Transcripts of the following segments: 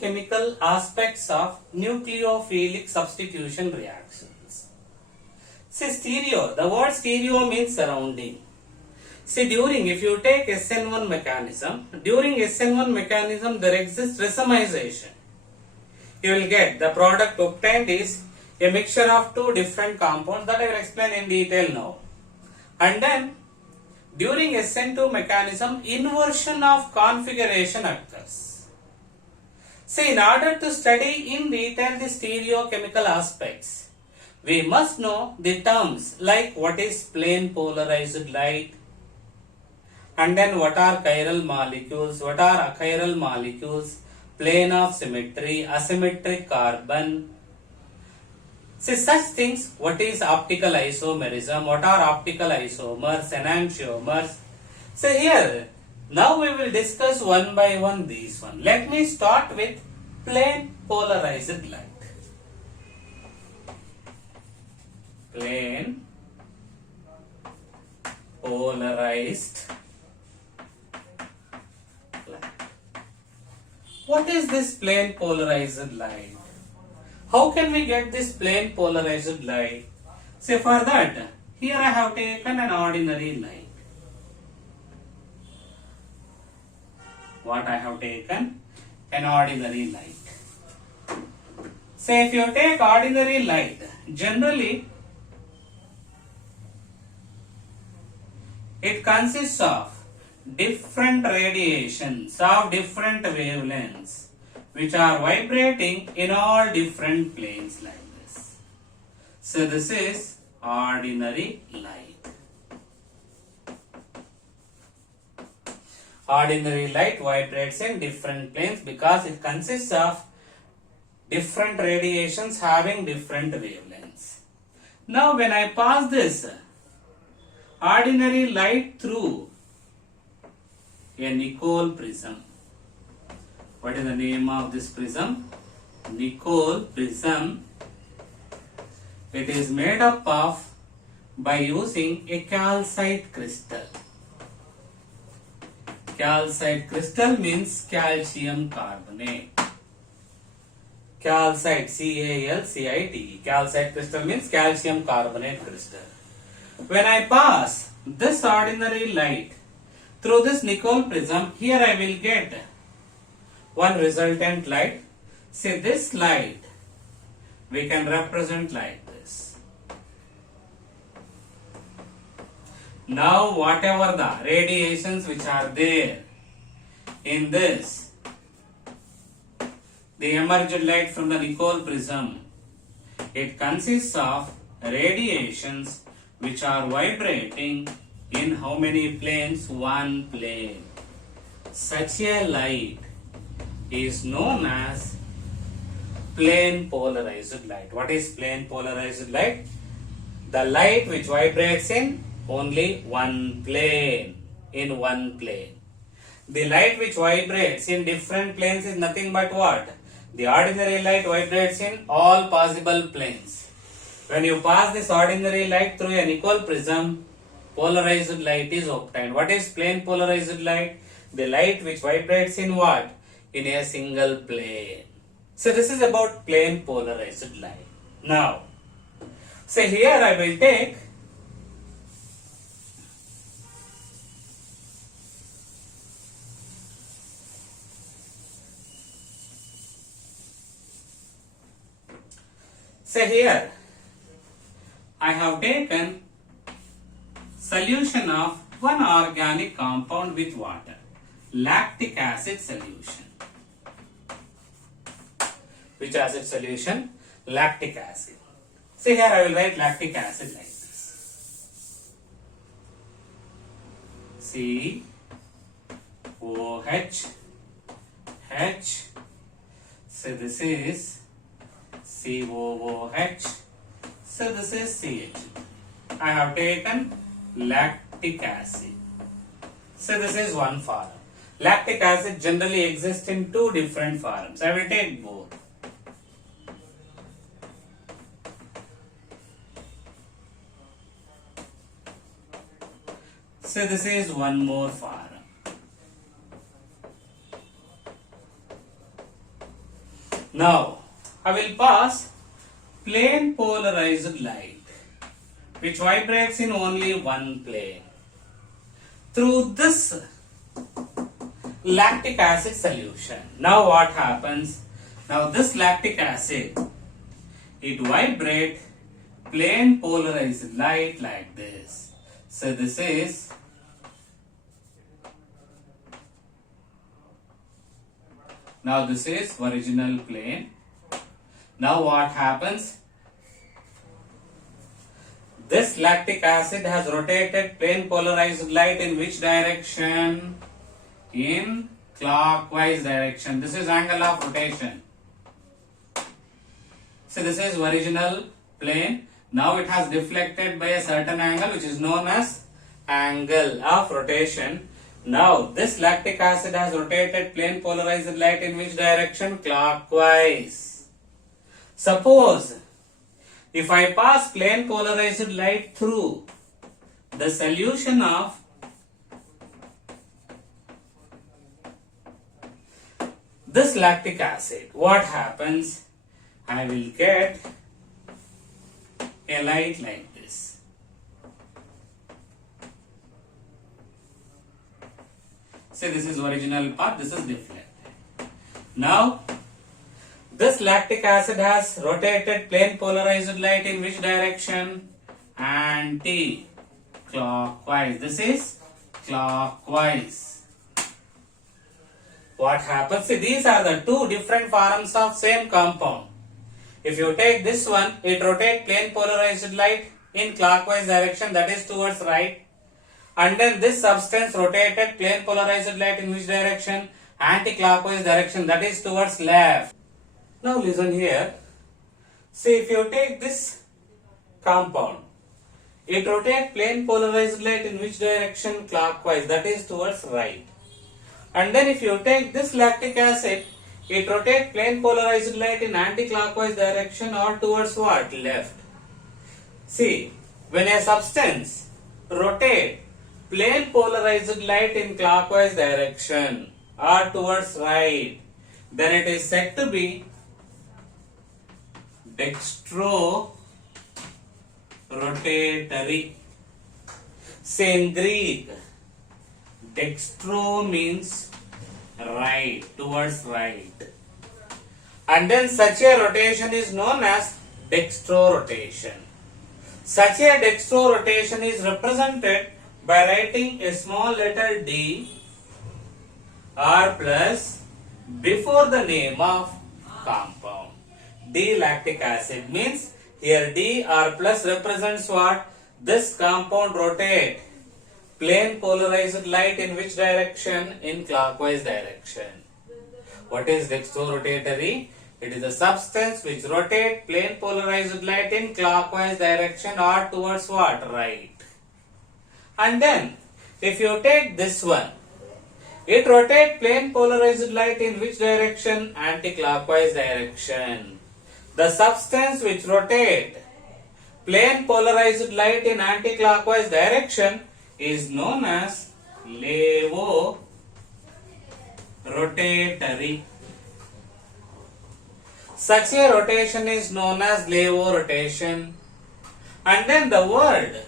stereochemical aspects of nucleophilic substitution reactions. See, stereo, the word stereo means surrounding. See, if you take SN1 mechanism, during SN1 mechanism there exists racemization. You will get the product obtained is a mixture of two different compounds that I will explain in detail now. And then during SN2 mechanism, inversion of configuration occurs. See, in order to study in detail the stereochemical aspects, we must know the terms like what is plane polarized light, and then what are chiral molecules, what are achiral molecules, plane of symmetry, asymmetric carbon. See, such things, what is optical isomerism, what are optical isomers, enantiomers. So here, now we will discuss one by one these one. Let me start with plane polarized light. Plane polarized light. What is this plane polarized light? How can we get this plane polarized light? Say for that, here I have taken an ordinary light. What I have taken? An ordinary light. Say if you take ordinary light, generally it consists of different radiations of different wavelengths which are vibrating in all different planes like this. So this is ordinary light. Ordinary light vibrates in different planes because it consists of different radiations having different wavelengths. Now when I pass this ordinary light through a Nicol prism. What is the name of this prism? Nicol prism. It is made up of by using a calcite crystal. Calcite crystal means calcium carbonate. Calcite, C-A-L-C-I-T-E. Calcite crystal means calcium carbonate crystal. When I pass this ordinary light through this Nicol prism, here I will get one resultant light. See, this light we can represent like this. Now whatever the radiations which are there in this, the emerged light from the Nicol prism, it consists of radiations which are vibrating in how many planes? One plane. Such a light is known as plane polarized light. What is plane polarized light? The light which vibrates in only one plane. In one plane. The light which vibrates in different planes is nothing but what? The ordinary light vibrates in all possible planes. When you pass this ordinary light through a Nicol prism, polarized light is obtained. What is plane polarized light? The light which vibrates in what? In a single plane. So this is about plane polarized light. Now, say here I will take here I have taken solution of one organic compound with water, lactic acid solution. Which acid solution? Lactic acid. See here I will write lactic acid like this. COH H. So this is COOH. So this is CH. I have taken lactic acid. So this is one form. Lactic acid generally exists in two different forms. I will take both. So this is one more form. Now I will pass plane polarized light which vibrates in only one plane through this lactic acid solution. Now what happens? Now this lactic acid, it vibrates plane polarized light like this. So this is now this is original plane. Now what happens? This lactic acid has rotated plane polarized light in which direction? In clockwise direction. This is angle of rotation. So this is original plane. Now it has deflected by a certain angle which is known as angle of rotation. Now this lactic acid has rotated plane polarized light in which direction? Clockwise. Suppose if I pass plane polarized light through the solution of this lactic acid, what happens? I will get a light like this. Say this is original part, this is deflected. Now this lactic acid has rotated plane polarized light in which direction? Anti-clockwise. This is clockwise. What happens? See, these are the two different forms of same compound. If you take this one, it rotates plane polarized light in clockwise direction, that is towards right. And then this substance rotated plane polarized light in which direction? Anti-clockwise direction, that is towards left. Now listen here. See, if you take this compound, it rotates plane polarized light in which direction? Clockwise, that is towards right. And then if you take this lactic acid, it rotates plane polarized light in anti-clockwise direction or towards what? Left. See, when a substance rotates plane polarized light in clockwise direction or towards right, then it is said to be dextro-rotatory. Say in Greek, dextro means right, towards right. And then such a rotation is known as dextro-rotation. Such a dextro-rotation is represented by writing a small letter D R plus before the name of compound. D lactic acid means here D R plus represents what? This compound rotate plane polarized light in which direction? In clockwise direction. What is dextro-rotatory? It is a substance which rotate plane polarized light in clockwise direction or towards what? Right. And then if you take this one, it rotate plane polarized light in which direction? Anti-clockwise direction. The substance which rotate plane polarized light in anti-clockwise direction is known as levo-rotatory. Such a rotation is known as levo-rotation. And then the word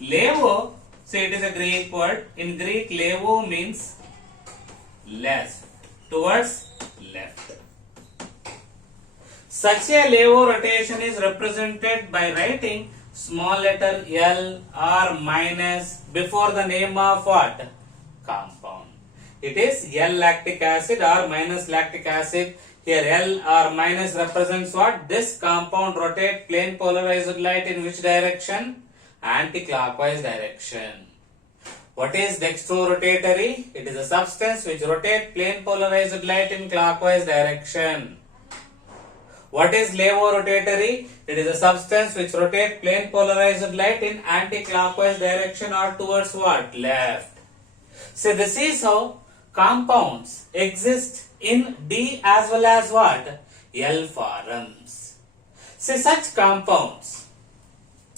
levo, say it is a Greek word. In Greek, levo means less, towards left. Such a levo rotation is represented by writing small letter L or minus before the name of what? Compound. It is L lactic acid or minus lactic acid. Here L or minus represents what? This compound rotate plane polarized light in which direction? Anti-clockwise direction. What is dextro-rotatory? It is a substance which rotate plane polarized light in clockwise direction. What is levo-rotatory? It is a substance which rotate plane polarized light in anti-clockwise direction or towards what? Left. So this is how compounds exist in D as well as what? L forms. See, such compounds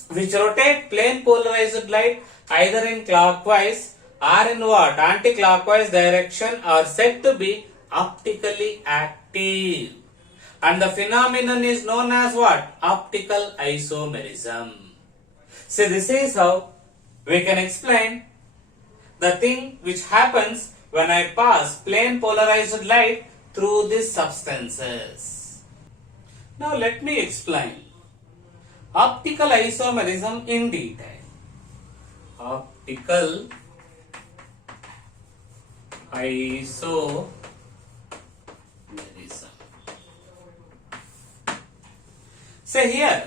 which rotate plane polarized light either in clockwise or in what? Anti-clockwise direction are said to be optically active. And the phenomenon is known as what? Optical isomerism. So this is how we can explain the thing which happens when I pass plane polarized light through these substances. Now let me explain optical isomerism in detail. Optical isomerism. Say here,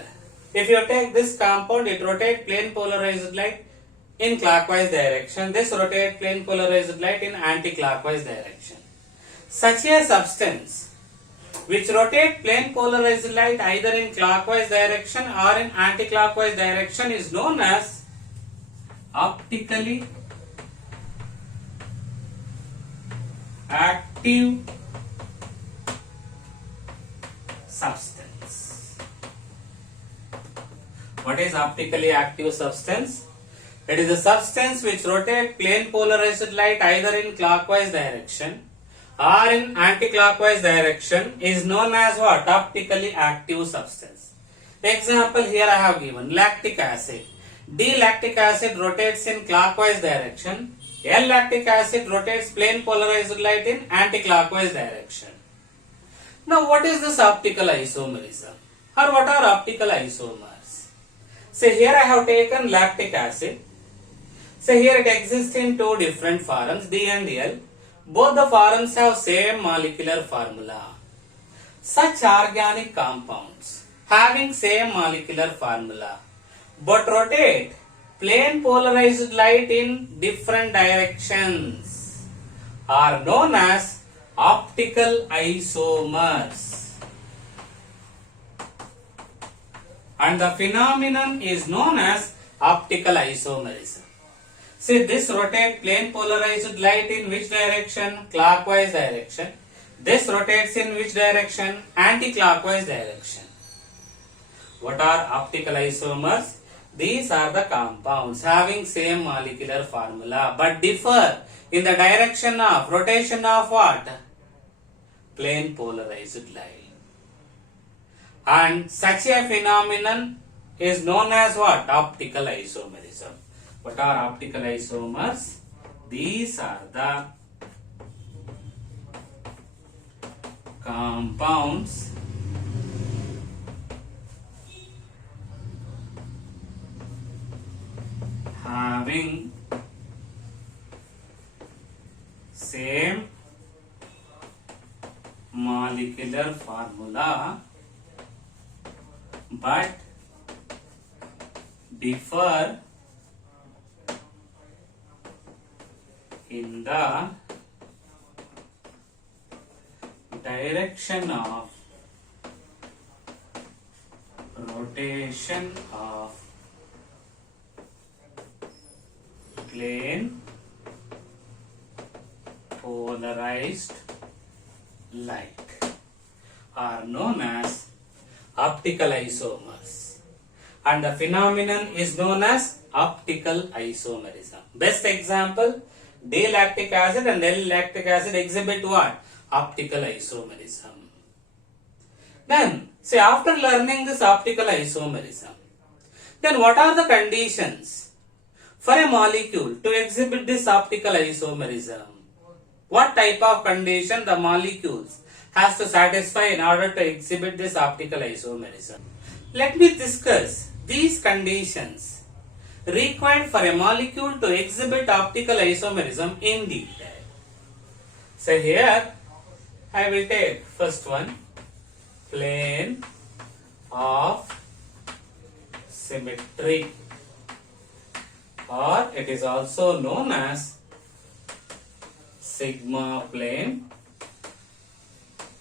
if you take this compound, it rotates plane polarized light in clockwise direction. This rotates plane polarized light in anti-clockwise direction. Such a substance which rotates plane polarized light either in clockwise direction or in anti-clockwise direction is known as optically active substance. What is optically active substance? It is a substance which rotates plane polarized light either in clockwise direction or in anti-clockwise direction is known as what? Optically active substance. Example here I have given lactic acid. D-lactic acid rotates in clockwise direction. L-lactic acid rotates plane polarized light in anti-clockwise direction. Now what is this optical isomerism? Or what are optical isomers? So here I have taken lactic acid. So here it exists in two different forms, D and L. Both the forms have same molecular formula. Such organic compounds having same molecular formula but rotate plane polarized light in different directions are known as optical isomers. And the phenomenon is known as optical isomerism. See, this rotates plane polarized light in which direction? Clockwise direction. This rotates in which direction? Anti-clockwise direction. What are optical isomers? These are the compounds having same molecular formula but differ in the direction of rotation of what? Plane polarized light. And such a phenomenon is known as what? Optical isomerism. What are optical isomers? These are the compounds having same molecular formula but differ in the direction of rotation of plane polarized light are known as optical isomers, and the phenomenon is known as optical isomerism. Best example, D-lactic acid and L-lactic acid exhibit what? Optical isomerism. Then, say after learning this optical isomerism, then what are the conditions for a molecule to exhibit this optical isomerism? What type of condition the molecules has to satisfy in order to exhibit this optical isomerism? Let me discuss these conditions required for a molecule to exhibit optical isomerism in detail. So here I will take first one, plane of symmetry, or it is also known as sigma plane,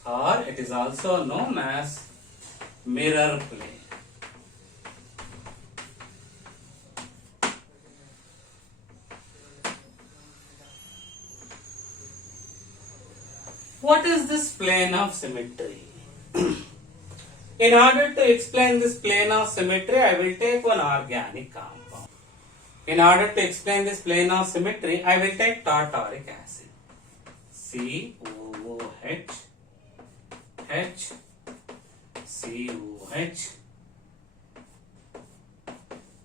or it is also known as mirror plane. What is this plane of symmetry? In order to explain this plane of symmetry, I will take one organic compound. In order to explain this plane of symmetry, I will take tartaric acid. COOH, H, COH,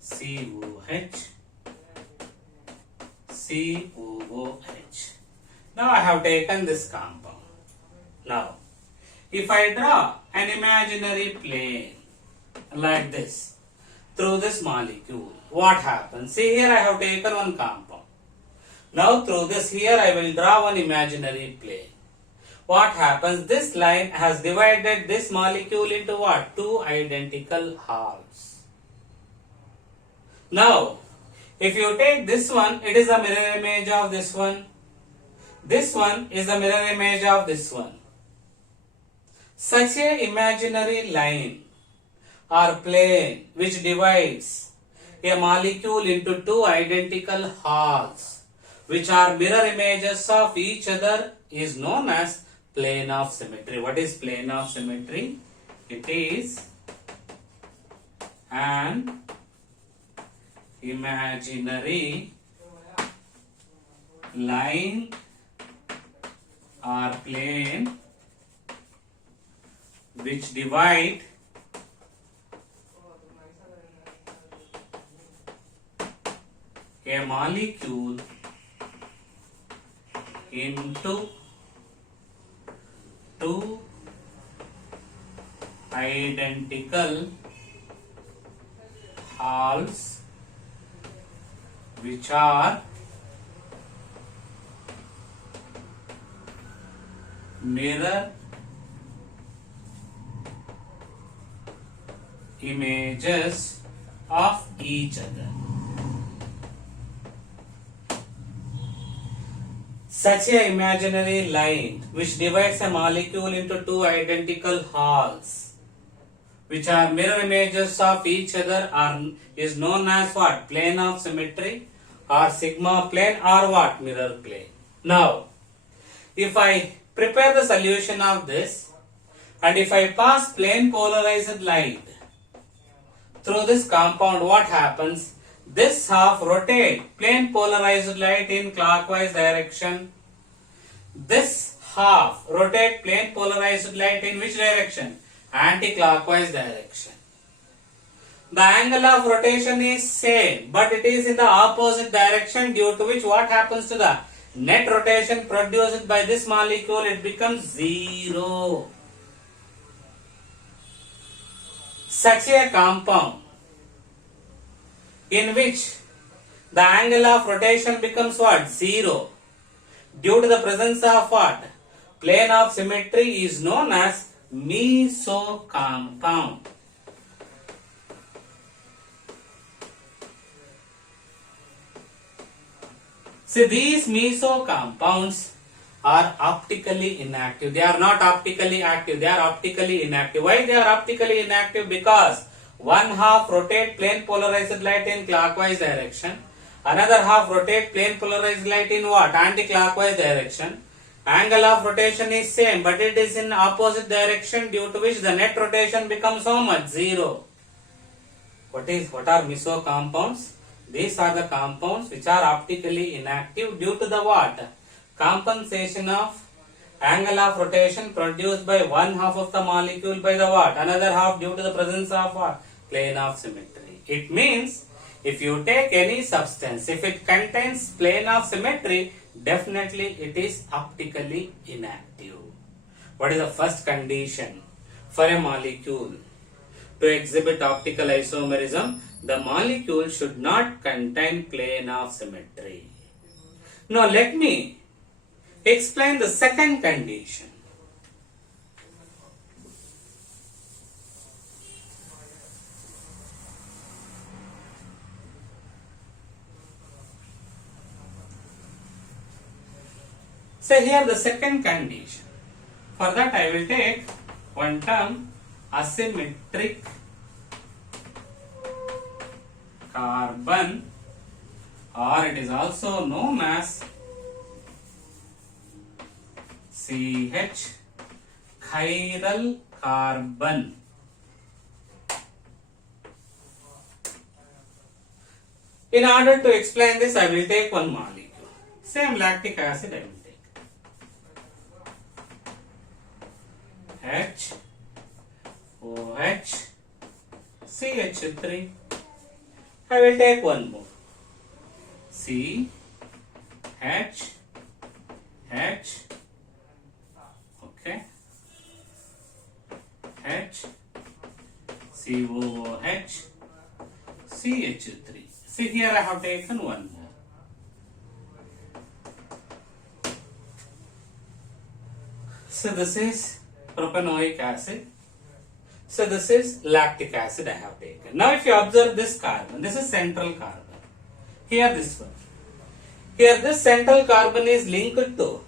COH, COOH. Now I have taken this compound. Now, if I draw an imaginary plane like this through this molecule, what happens? See, here I have taken one compound. Now through this, here I will draw one imaginary plane. What happens? This line has divided this molecule into what? Two identical halves. Now, if you take this one, it is a mirror image of this one. This one is a mirror image of this one. Such a imaginary line or plane which divides a molecule into two identical halves which are mirror images of each other is known as plane of symmetry. What is plane of symmetry? It is an imaginary line or plane which divide a molecule into two identical halves which are mirror images of each other. Such a imaginary line which divides a molecule into two identical halves which are mirror images of each other is known as what? Plane of symmetry or sigma plane or what? Mirror plane. Now, if I prepare the solution of this and if I pass plane polarized light through this compound, what happens? This half rotate plane polarized light in clockwise direction. This half rotate plane polarized light in which direction? Anti-clockwise direction. The angle of rotation is same, but it is in the opposite direction, due to which what happens to the net rotation produced by this molecule? It becomes zero. Such a compound in which the angle of rotation becomes what? Zero. Due to the presence of what? Plane of symmetry is known as meso compound. See, these meso compounds are optically inactive. They are not optically active, they are optically inactive. Why they are optically inactive? Because one half rotate plane polarized light in clockwise direction, another half rotate plane polarized light in what? Anti-clockwise direction. Angle of rotation is same, but it is in opposite direction, due to which the net rotation becomes how much? Zero. What are meso compounds? These are the compounds which are optically inactive due to the what? Compensation of angle of rotation produced by one half of the molecule by the what? Another half due to the presence of what? Plane of symmetry. It means if you take any substance, if it contains plane of symmetry, definitely it is optically inactive. What is the first condition for a molecule to exhibit optical isomerism? The molecule should not contain plane of symmetry. Now let me explain the second condition. So here the second condition. For that I will take one term, asymmetric carbon, or it is also known as CH, chiral carbon. In order to explain this, I will take one molecule. Same lactic acid I will take. OH, CH3. I will take one more. C, H, H, okay, H, COOH, CH3. See here I have taken one more. So this is propanoic acid. So this is lactic acid I have taken. Now if you observe this carbon, this is central carbon. Here this one. Here this central carbon is linked to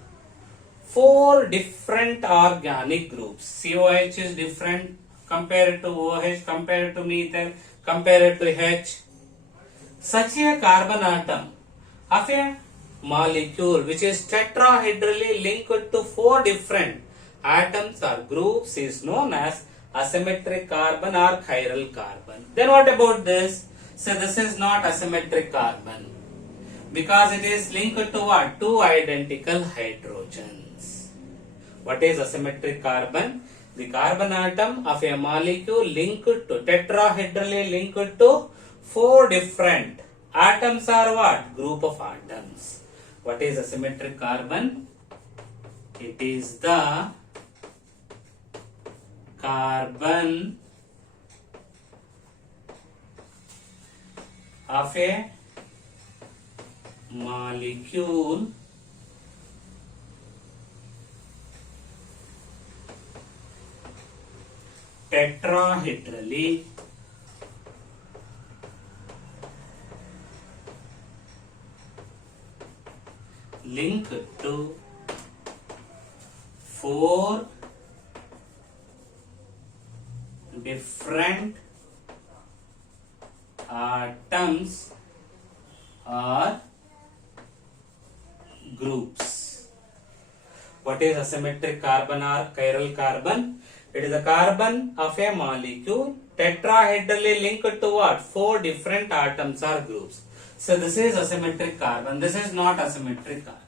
4 different organic groups. COH is different compared to OH, compared to methyl, compared to H. Such a carbon atom of a molecule which is tetrahedrally linked to 4 different atoms or groups is known as asymmetric carbon or chiral carbon. Then what about this? So this is not asymmetric carbon because it is linked to what? 2 identical hydrogens. What is asymmetric carbon? The carbon atom of a molecule linked to tetrahedrally linked to 4 different atoms or what? Group of atoms. What is asymmetric carbon? It is the carbon of a molecule tetrahedrally linked to 4 different atoms or groups. What is asymmetric carbon or chiral carbon? It is a carbon of a molecule tetrahedrally linked to what? 4 different atoms or groups. So this is asymmetric carbon. This is not asymmetric carbon.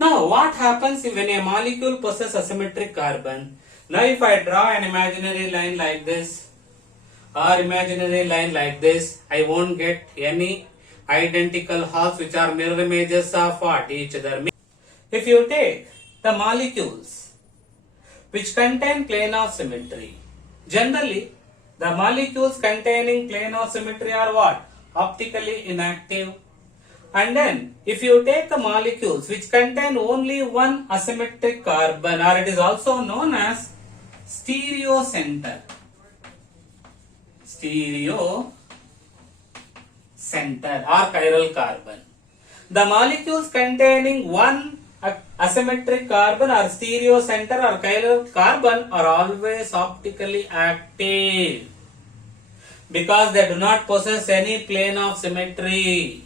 Now what happens if when a molecule possesses asymmetric carbon? Now if I draw an imaginary line like this or imaginary line like this, I won't get any identical halves which are mirror images of what? Each other. If you take the molecules which contain plane of symmetry, generally the molecules containing plane of symmetry are what? Optically inactive. And then if you take the molecules which contain only one asymmetric carbon, or it is also known as stereo center. Stereo center or chiral carbon. The molecules containing one asymmetric carbon or stereo center or chiral carbon are always optically active because they do not possess any plane of symmetry.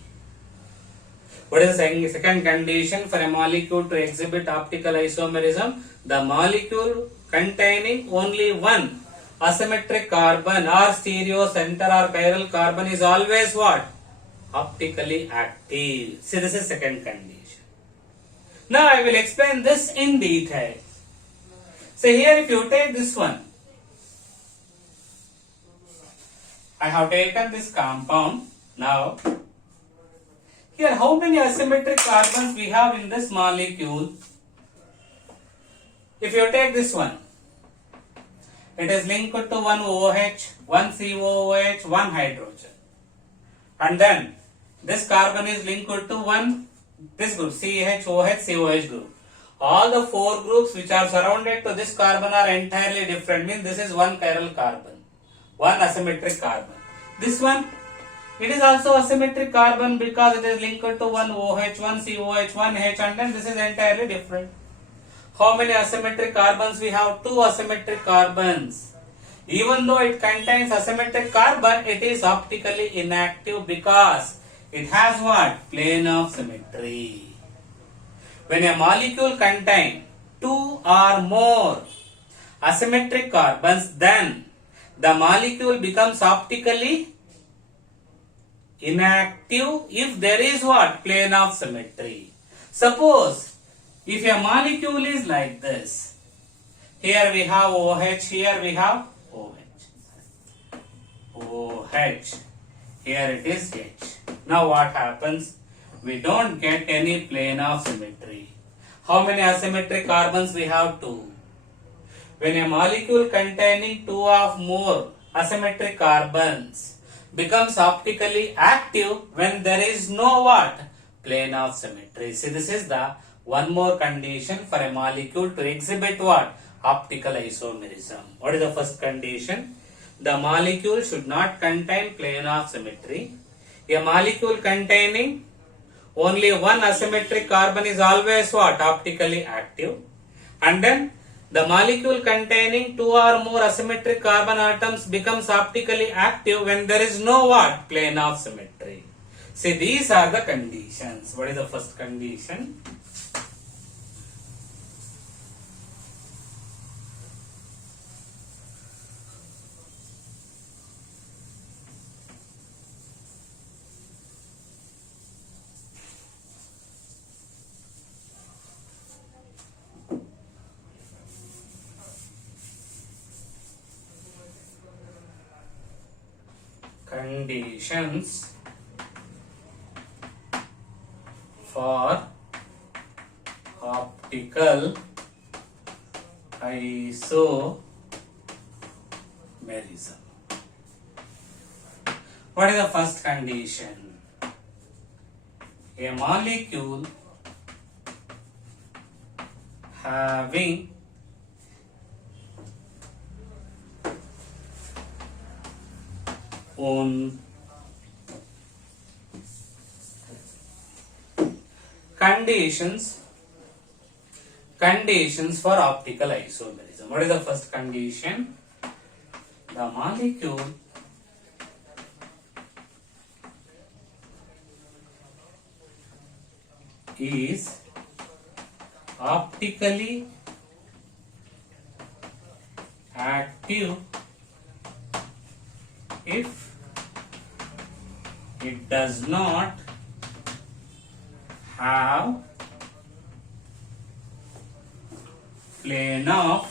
What is the second condition for a molecule to exhibit optical isomerism? The molecule containing only one asymmetric carbon or stereo center or chiral carbon is always what? Optically active. See, this is second condition. Now I will explain this in detail. So here if you take this one, I have taken this compound. Now here how many asymmetric carbons we have in this molecule? If you take this one, it is linked to one OH, one COOH, one hydrogen. And then this carbon is linked to one this group, CHOH, COH group. All the 4 groups which are surrounded to this carbon are entirely different. Means this is one chiral carbon, one asymmetric carbon. This one, it is also asymmetric carbon because it is linked to one OH, one COH, one H, and then this is entirely different. How many asymmetric carbons we have? 2 asymmetric carbons. Even though it contains asymmetric carbon, it is optically inactive because it has what? Plane of symmetry. When a molecule contains 2 or more asymmetric carbons, then the molecule becomes optically inactive if there is what? Plane of symmetry. Suppose if a molecule is like this, Here we have OH, here we have OH. OH. Here it is H. Now what happens? We don't get any plane of symmetry. How many asymmetric carbons we have? 2. When a molecule containing 2 or more asymmetric carbons becomes optically active when there is no what? Plane of symmetry. See, this is the one more condition for a molecule to exhibit what? Optical isomerism. What is the first condition? The molecule should not contain plane of symmetry. A molecule containing only one asymmetric carbon is always what? Optically active. And then the molecule containing 2 or more asymmetric carbon atoms becomes optically active when there is no what? Plane of symmetry. See, these are the conditions. What is the first condition? Conditions for optical isomerism. What is the first condition? A molecule having on conditions for optical isomerism. What is the first condition? The molecule is optically active if it does not have plane of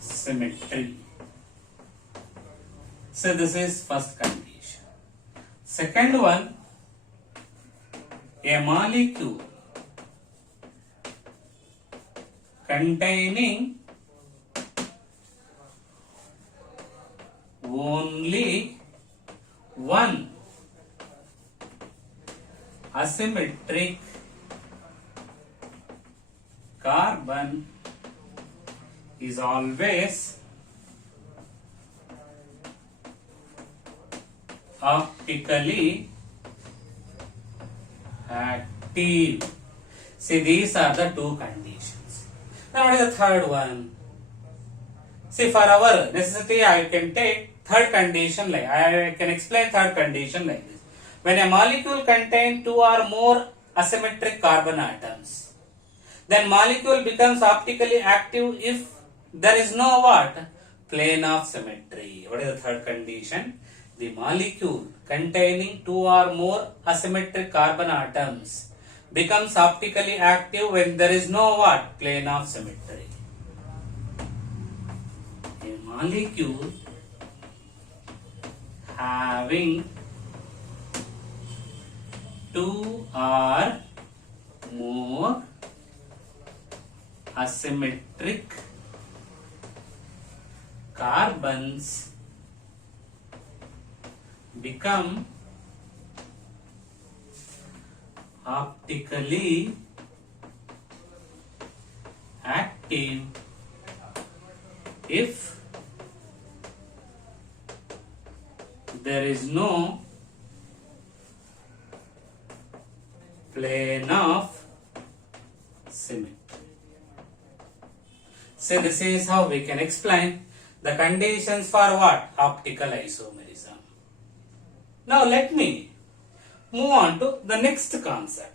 symmetry. So this is first condition. Second one, a molecule containing only one asymmetric carbon is always optically active. See, these are the two conditions. Now what is the third one? See, for our necessity I can take third condition like I can explain third condition like this. When a molecule contains 2 or more asymmetric carbon atoms, then molecule becomes optically active if there is no what? Plane of symmetry. What is the third condition? The molecule containing 2 or more asymmetric carbon atoms becomes optically active when there is no what? Plane of symmetry. A molecule having 2 or more asymmetric carbons become optically active if there is no plane of symmetry. So this is how we can explain the conditions for what? Optical isomerism. Now let me move on to the next concept.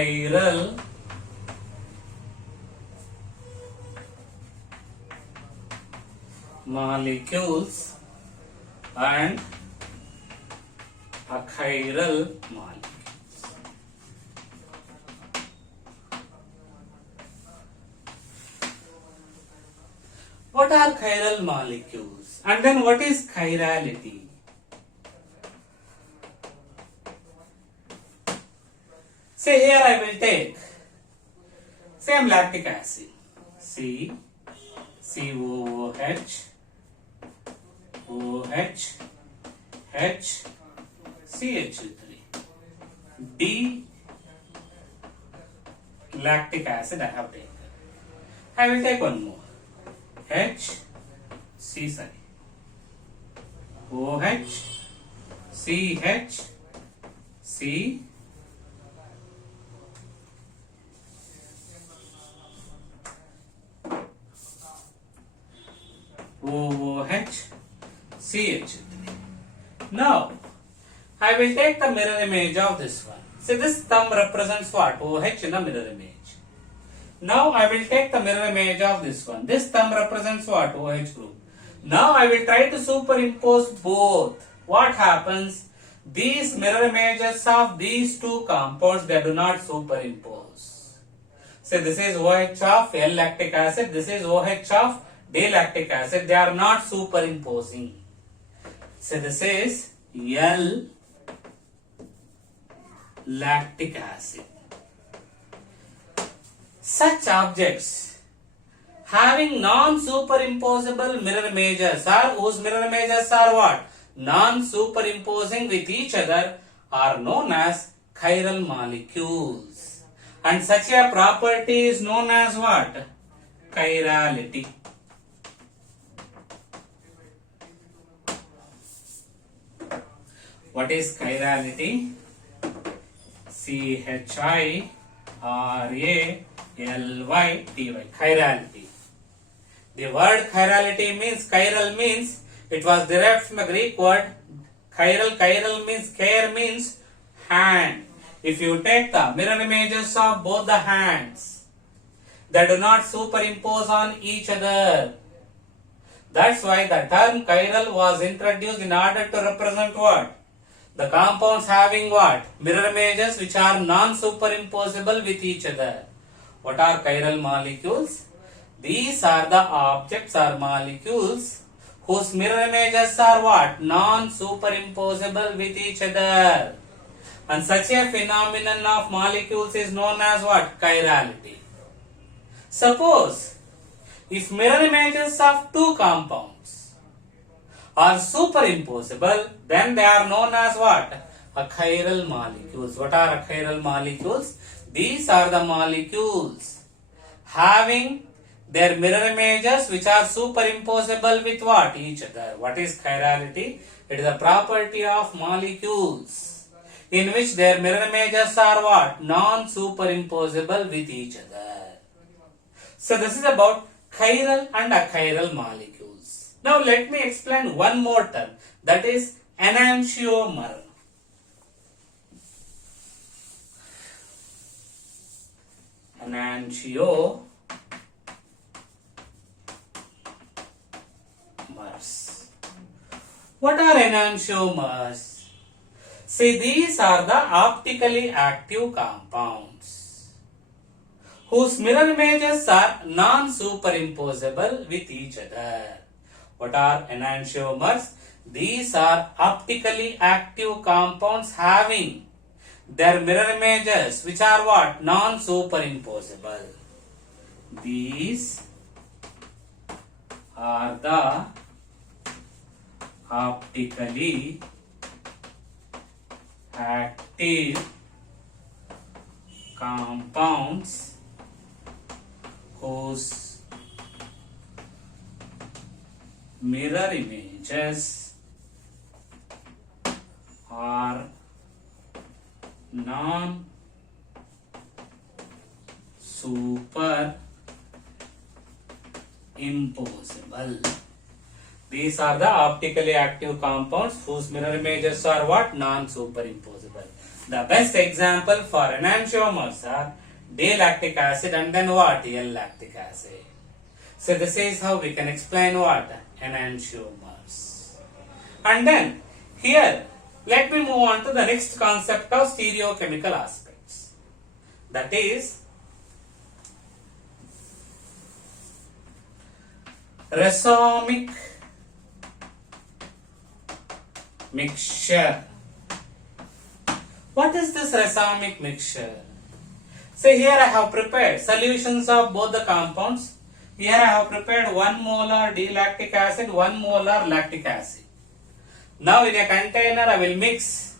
chiral molecules and achiral molecules. What are chiral molecules? And then what is chirality? Say here I will take same lactic acid, C, COOH, OH, H, CH3, D, lactic acid I have taken. I will take one more, H, C, sorry, OH, CH, C, OOH, CH3. Now, I will take the mirror image of this one. See, this thumb represents what? OH in the mirror image. Now, I will take the mirror image of this one. This thumb represents what? OH group. Now, I will try to superimpose both. What happens? These mirror images of these two compounds, they do not superimpose. So, this is OH of L-lactic acid. This is OH of D-lactic acid. They are not superimposing. So, this is L-lactic acid. Such objects having non-superimposable mirror images or whose mirror images are what? Non-superimposing with each other are known as chiral molecules. And such a property is known as what? Chirality. What is chirality? CHIRALYTY. Chirality. The word chirality means, chiral means, it was derived from the Greek word chiral. Chiral means, chir means hand. If you take the mirror images of both the hands, they do not superimpose on each other. That's why the term chiral was introduced in order to represent what? The compounds having what? Mirror images which are non-superimposable with each other. What are chiral molecules? These are the objects or molecules whose mirror images are what? Non-superimposable with each other. And such a phenomenon of molecules is known as what? Chirality. Suppose, if mirror images of two compounds are superimposable, then they are known as what? Achiral molecules. What are achiral molecules? These are the molecules having their mirror images which are superimposable with what? Each other. What is chirality? It is a property of molecules in which their mirror images are what? Non-superimposable with each other. So this is about chiral and achiral molecules. Now let me explain one more term, that is enantiomer. Enantiomers. What are enantiomers? See, these are the optically active compounds whose mirror images are non-superimposable with each other. What are enantiomers? These are optically active compounds having their mirror images which are what? Non-superimposable. These are the optically active compounds whose mirror images are non-superimposable. These are the optically active compounds whose mirror images are what? Non-superimposable. The best example for enantiomers are D-lactic acid and then what? L-lactic acid. So this is how we can explain what? Enantiomers. And then here, let me move on to the next concept of stereochemical aspects. That is racemic mixture. What is this racemic mixture? So here I have prepared solutions of both the compounds. Here I have prepared 1 molar D-lactic acid, 1 molar lactic acid. Now in a container I will mix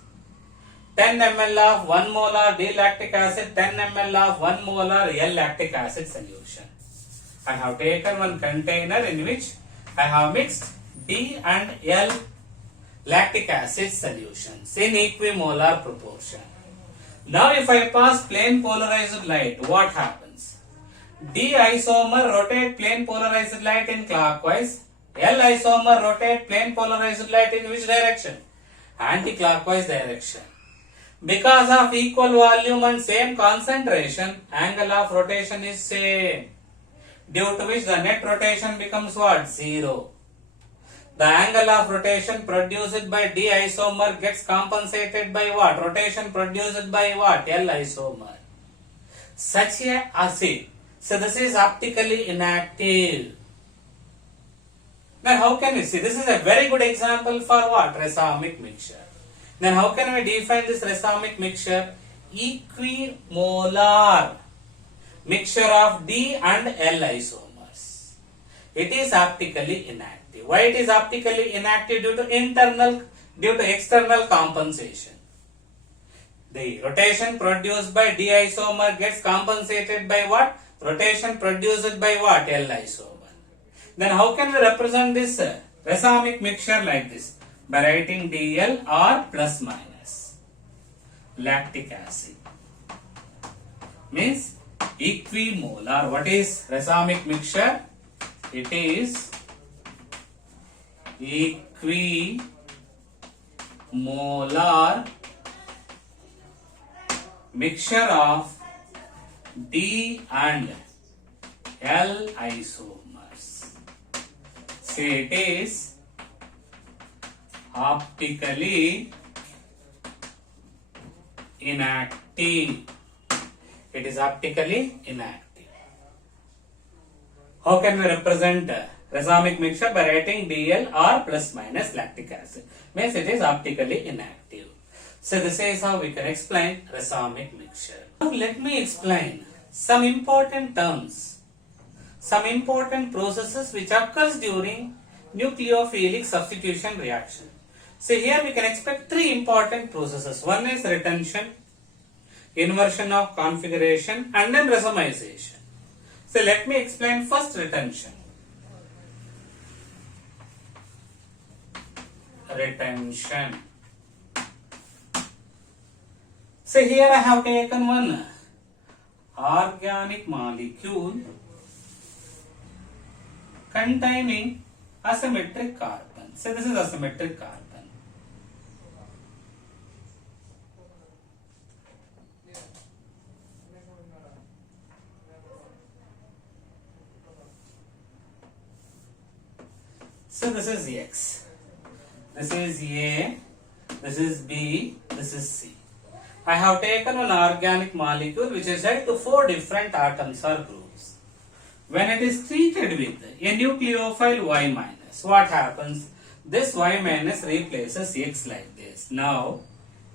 10 ml of 1 molar D-lactic acid, 10 ml of 1 molar L-lactic acid solution. I have taken one container in which I have mixed D and L lactic acid solutions in equimolar proportion. Now if I pass plane polarized light, what happens? D isomer rotate plane polarized light in clockwise. L isomer rotate plane polarized light in which direction? Anti-clockwise direction. Because of equal volume and same concentration, angle of rotation is same. Due to which the net rotation becomes what? 0. The angle of rotation produced by D isomer gets compensated by what? Rotation produced by what? L isomer. Such a acid. So this is optically inactive. Then how can we see? This is a very good example for what? Racemic mixture. Then how can we define this racemic mixture? Equimolar mixture of D and L isomers. It is optically inactive. Why it is optically inactive? Due to external compensation. The rotation produced by D isomer gets compensated by what? Rotation produced by what? L isomer. Then how can we represent this racemic mixture like this? By writing DL or plus minus lactic acid. Means equimolar. What is racemic mixture? It is equimolar mixture of D and L isomers. See, it is optically inactive. It is optically inactive. How can we represent racemic mixture? By writing DL or plus minus lactic acid. Means it is optically inactive. So this is how we can explain racemic mixture. Now let me explain some important terms, some important processes which occurs during nucleophilic substitution reaction. So here we can expect 3 important processes. One is retention, inversion of configuration, and then racemization. So let me explain first retention. Retention. So here I have taken one organic molecule containing asymmetric carbon. So this is asymmetric carbon. So this is X. This is A. This is B. This is C. I have taken an organic molecule which is held to 4 different atoms or groups. When it is treated with a nucleophile Y minus, what happens? This Y minus replaces X like this. Now,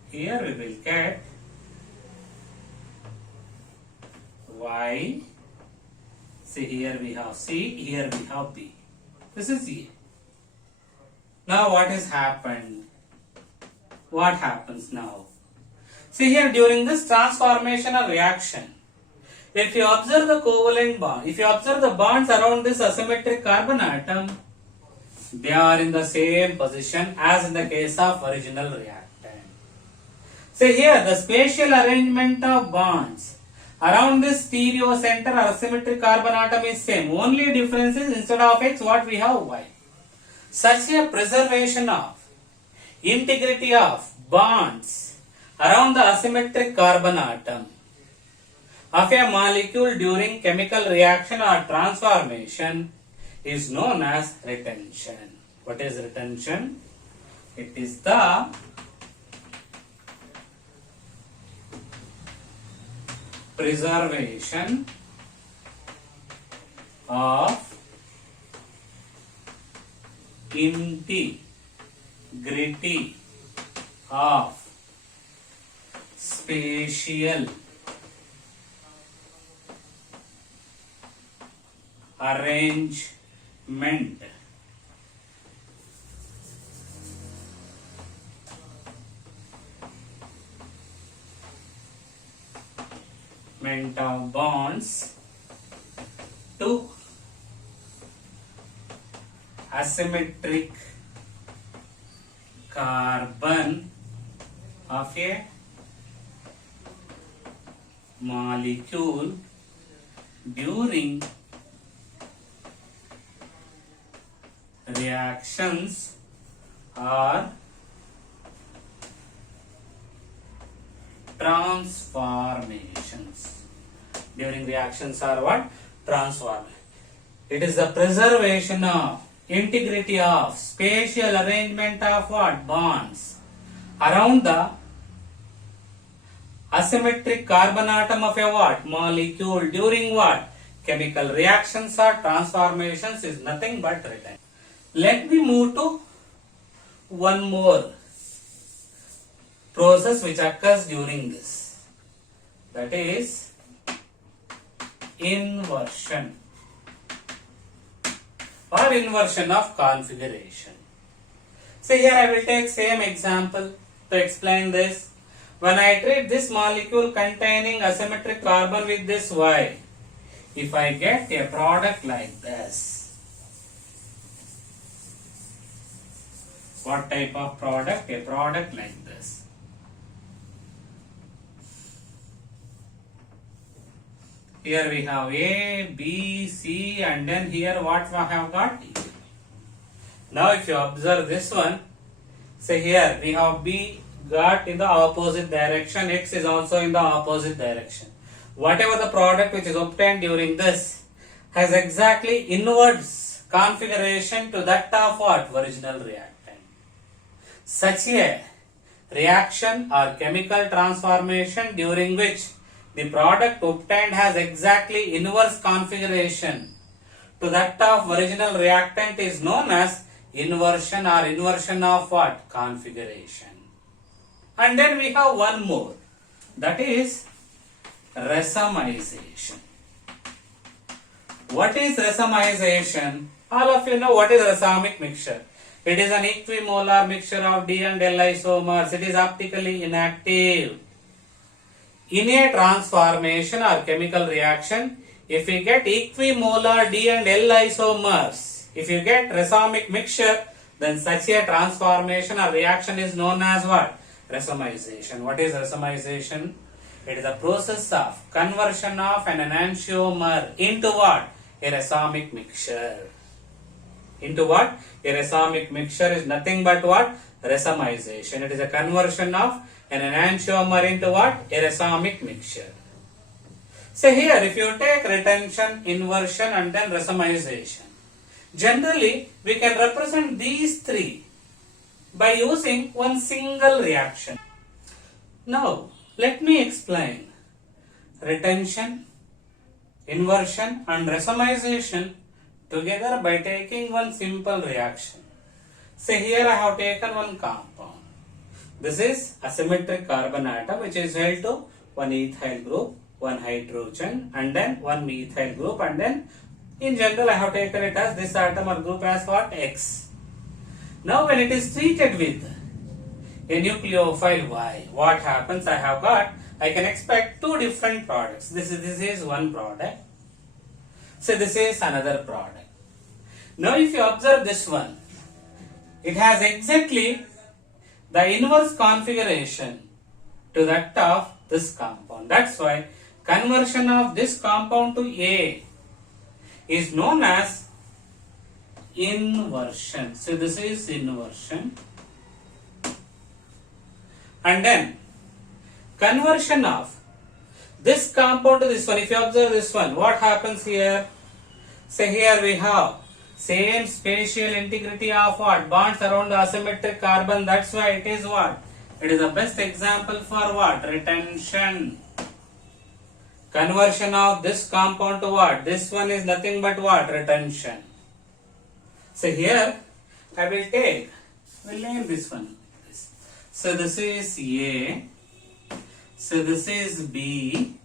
here we will get Y. See, here we have C, here we have B. This is A. Now, what has happened? What happens now? See here, during this transformational reaction, if you observe the covalent bond, if you observe the bonds around this asymmetric carbon atom, they are in the same position as in the case of original reactant. See here, the spatial arrangement of bonds around this stereo center or asymmetric carbon atom is same. Only difference is instead of X, what we have Y. Such a preservation of integrity of bonds around the asymmetric carbon atom of a molecule during chemical reaction or transformation is known as retention. What is retention? It is the preservation of integrity of spatial arrangement of bonds to asymmetric carbon of a molecule during reactions or transformations. During reactions or what? Transformation. It is the preservation of integrity of spatial arrangement of what? Bonds around the asymmetric carbon atom of a what? Molecule during what? Chemical reactions or transformations is nothing but retention. Let me move to one more process which occurs during this. That is inversion or inversion of configuration. So here I will take same example to explain this. When I treat this molecule containing asymmetric carbon with this Y, if I get a product like this, what type of product? A product like this. Here we have A, B, C, and then here what we have got? E. Now if you observe this one, say here we have B got in the opposite direction, X is also in the opposite direction. Whatever the product which is obtained during this has exactly inverse configuration to that of what? Original reactant. Such a reaction or chemical transformation during which the product obtained has exactly inverse configuration to that of original reactant is known as inversion or inversion of what? Configuration. And then we have one more, that is racemization. What is racemization? All of you know what is racemic mixture. It is an equimolar mixture of D and L isomers. It is optically inactive. In a transformation or chemical reaction, if we get equimolar D and L isomers, if you get racemic mixture, then such a transformation or reaction is known as what? Racemization. What is racemization? It is a process of conversion of an enantiomer into what? A racemic mixture. Into what? A racemic mixture is nothing but what? Racemization. It is a conversion of an enantiomer into what? A racemic mixture. So here if you take retention, inversion and then racemization, generally we can represent these three by using one single reaction. Now let me explain retention, inversion and racemization together by taking one simple reaction. Say here I have taken one compound. This is asymmetric carbon atom which is held to one ethyl group, one hydrogen and then one methyl group, and then in general I have taken it as this atom or group as what? X. Now when it is treated with a nucleophile Y, what happens? I can expect two different products. This is one product. So this is another product. Now if you observe this one, it has exactly the inverse configuration to that of this compound. That's why conversion of this compound to A is known as inversion. So this is inversion. And then conversion of this compound to this one. If you observe this one, what happens here? Say here we have same spatial integrity of what? Bonds around the asymmetric carbon. That's why it is what? It is the best example for what? Retention. Conversion of this compound to what? This one is nothing but what? Retention. So here I will take, we'll name this one. So this is A. So this is B.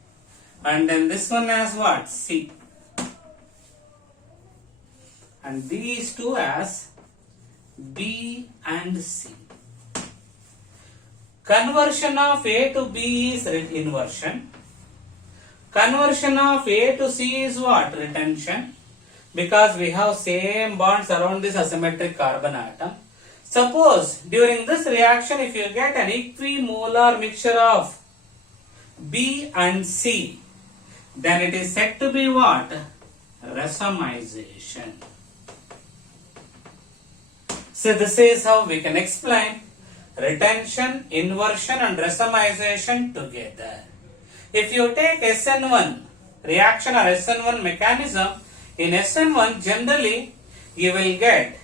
And then this one as what? C. And these two as B and C. Conversion of A to B is inversion. Conversion of A to C is what? Retention. Because we have same bonds around this asymmetric carbon atom. Suppose during this reaction if you get an equimolar mixture of B and C, then it is said to be what? Racemization. So this is how we can explain retention, inversion and racemization together. If you take SN1 reaction or SN1 mechanism, in SN1 generally you will get,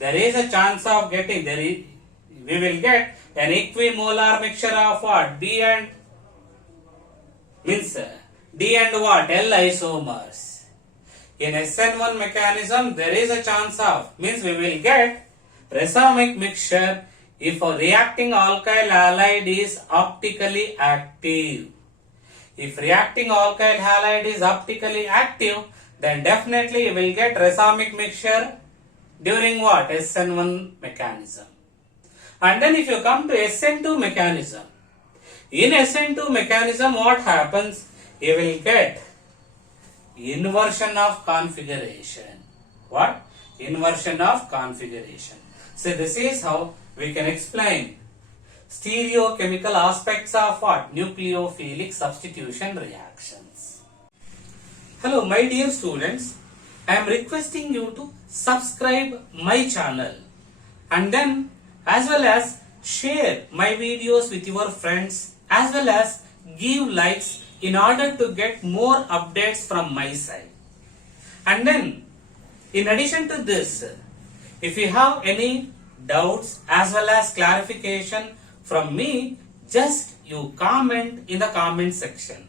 there is a chance of getting, we will get an equimolar mixture of what? D and what? L isomers. In SN1 mechanism there is a chance of, means we will get racemic mixture if a reacting alkyl halide is optically active. If reacting alkyl halide is optically active, then definitely you will get racemic mixture during what? SN1 mechanism. And then if you come to SN2 mechanism, in SN2 mechanism what happens? You will get inversion of configuration. What? Inversion of configuration. So this is how we can explain stereochemical aspects of what? Nucleophilic substitution reactions. Hello my dear students, I am requesting you to subscribe my channel and then as well as share my videos with your friends as well as give likes in order to get more updates from my side. And then in addition to this, if you have any doubts as well as clarification from me, just you comment in the comment section.